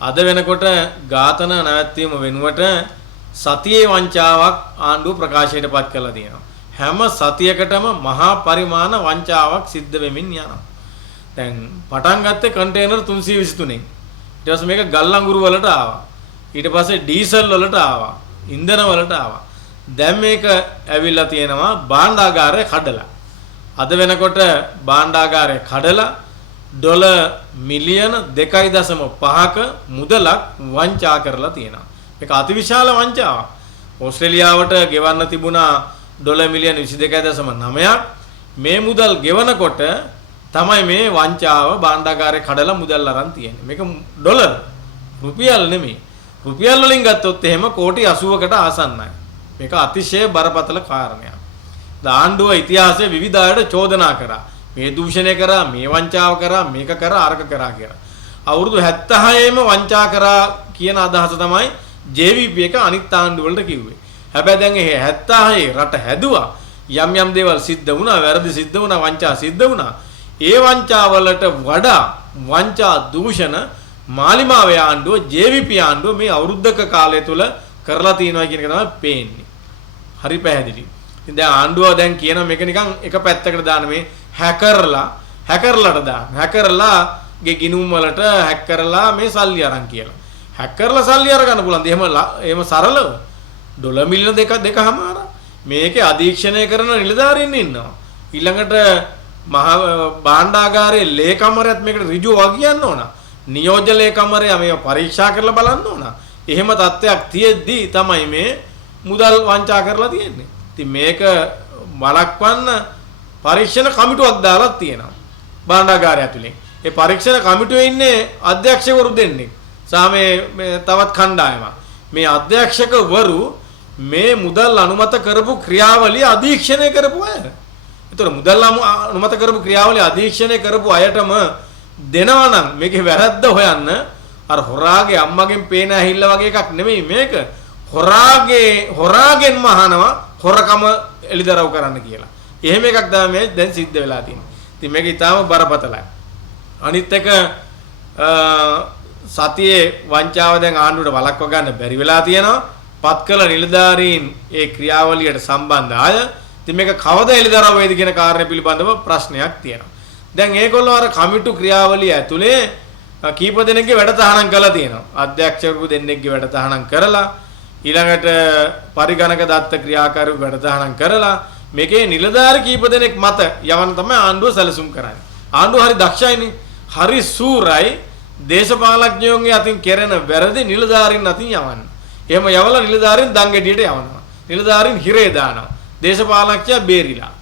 අද වෙනකොට ඝාතන නැවැත්වීම වෙනුවට සතියේ වංචාවක් ආණ්ඩුව ප්‍රකාශයට පත් කරලා තියෙනවා. හැම සතියකටම මහා පරිමාණ වංචාවක් සිද්ධ වෙමින් යනවා. දැන් පටන් ගත්තේ කන්ටේනර් 323න්. ඊට පස්සේ මේක ගල් අඟුරු වලට ආවා. ඊට පස්සේ ඩීසල් වලට ආවා. ඉන්ධන වලට ආවා. දැන් මේක ඇවිල්ලා තියෙනවා භාණ්ඩාගාරය කඩලා. අද වෙනකොට භාණ්ඩාගාරය කඩලා ඩොලර් මිලියන 2.5ක මුදලක් වංචා කරලා තියෙනවා. මේක අතිවිශාල වංචාවක්. ඕස්ට්‍රේලියාවට ගෙවන්න තිබුණා ඩොලර් මිලියන 22.9ක්. මේ මුදල් ගෙවනකොට තමයි මේ වංචාව භාණ්ඩාගාරේ කඩලා මුදල් අරන් තියෙන්නේ. මේක ඩොලර් රුපියල් නෙමෙයි. රුපියල් වලින් ගත්තොත් එහෙම කෝටි 80කට ආසන්නයි. මේක අතිශය බරපතල කාරණයක්. ආණ්ඩුව ඉතිහාසයේ විවිධ අයට චෝදනා කරා. මේ දූෂණය කරා, මේ වංචාව කරා, මේක කරා, අරක කරා කියලා. අවුරුදු 76ෙම වංචා කරා කියන අදහස තමයි JVP එක අනිත් ආණ්ඩු වලට කිව්වේ. හැබැයි දැන් මේ 76 රට හැදුවා. යම් යම් දේවල් සිද්ධ වුණා, වැරදි සිද්ධ වුණා, වංචා සිද්ධ වුණා. ඒ වංචා වලට වඩා වංචා දූෂණ මාලිමාවේ ආණ්ඩුව JVP ආණ්ඩුව මේ අවුරුද්දක කාලය තුල කරලා තියෙනවා කියන එක තමයි පේන්නේ. හරි පැහැදිලි. ඉතින් දැන් ආණ්ඩුව දැන් කියන මේක නිකන් එක පැත්තකට දාන මේ හැකර්ලට දාන. හැකර්ලාගේ ගිණුම් වලට හැක් කරලා මේ සල්ලි අරන් කියලා. හැක් කරලා සල්ලි අරගන්න පුළුවන්ද? එහෙම සරලව ඩොලර් මිලියන 2.5 මේකේ අධීක්ෂණය කරන නිලධාරීන් ඉන්නවා. ඊළඟට මහා භාණ්ඩාගාරයේ ලේකම්වරයාත් මේකට ඍජුව කියන්න ඕන. නියෝජ්‍ය ලේකම්වරයා මේව පරීක්ෂා කරලා බලන්න ඕන. එහෙම තත්ත්වයක් තියෙද්දි තමයි මේ මුදල් වංචා කරලා තියෙන්නේ. ඉතින් මේක වළක්වන්න පරීක්ෂණ කමිටුවක් දාලා තියෙනවා භාණ්ඩාගාරය ඇතුලේ. ඒ පරීක්ෂණ කමිටුවේ ඉන්නේ අධ්‍යක්ෂකවරු දෙන්නෙක්. සාමේ තවත් කණ්ඩායමක්. මේ අධ්‍යක්ෂකවරු මේ මුදල් අනුමත කරපු ක්‍රියාවලිය අධීක්ෂණය කරපු අය. ඒතර මුදල් අනුමත කරපු ක්‍රියාවලිය අධීක්ෂණය කරපු අයටම දෙනවා නම් මේකේ වැරද්ද හොයන්න අර හොරාගේ අම්මගෙන් පේන ඇහිල්ල වගේ එකක් නෙමෙයි මේක. හොරාගෙන්ම අහනවා හොරකම එලිදරව් කරන්න කියලා. එහෙම එකක් තමයි මේ දැන් සිද්ධ වෙලා තියෙන්නේ. ඉතින් මේක ඊටාම බරපතලයි. අනිත් එක සතියේ වංචාව දැන් ආණ්ඩුවට වළක්ව ගන්න බැරි වෙලා තියෙනවා. පත් කළ නිලධාරීන් ඒ ක්‍රියාවලියට සම්බන්ධ අය. ඉතින් මේක කවදා එලිදරව් වේද කියන කාරණය පිළිබඳව ප්‍රශ්නයක් තියෙනවා. දැන් ඒගොල්ලෝ අර කමිටු ක්‍රියාවලිය ඇතුලේ කීප දෙනෙක්ගේ වැඩ තහනම් කරලා තියෙනවා. අධ්‍යක්ෂකවරු දෙන්නෙක්ගේ වැඩ තහනම් කරලා ඊළඟට පරිගණක දත්ත ක්‍රියාකාරී වැඩ තහනම් කරලා මේකේ නිලධාරි කීප දෙනෙක් මත යවන්න තමයි ආණ්ඩුව සැලසුම් කරන්නේ. ආණ්ඩුව හරි දක්ෂයිනේ. හරි සූරයි දේශපාලඥයෝන්ගේ අතින් කෙරෙන වැරදි නිලධාරීන් අතින් යවන්න. එහෙම යවලා නිලධාරීන් දංගෙඩියට යවනවා. නිලධාරීන් හිරේ දානවා. දේශපාලඥයා බේරිලා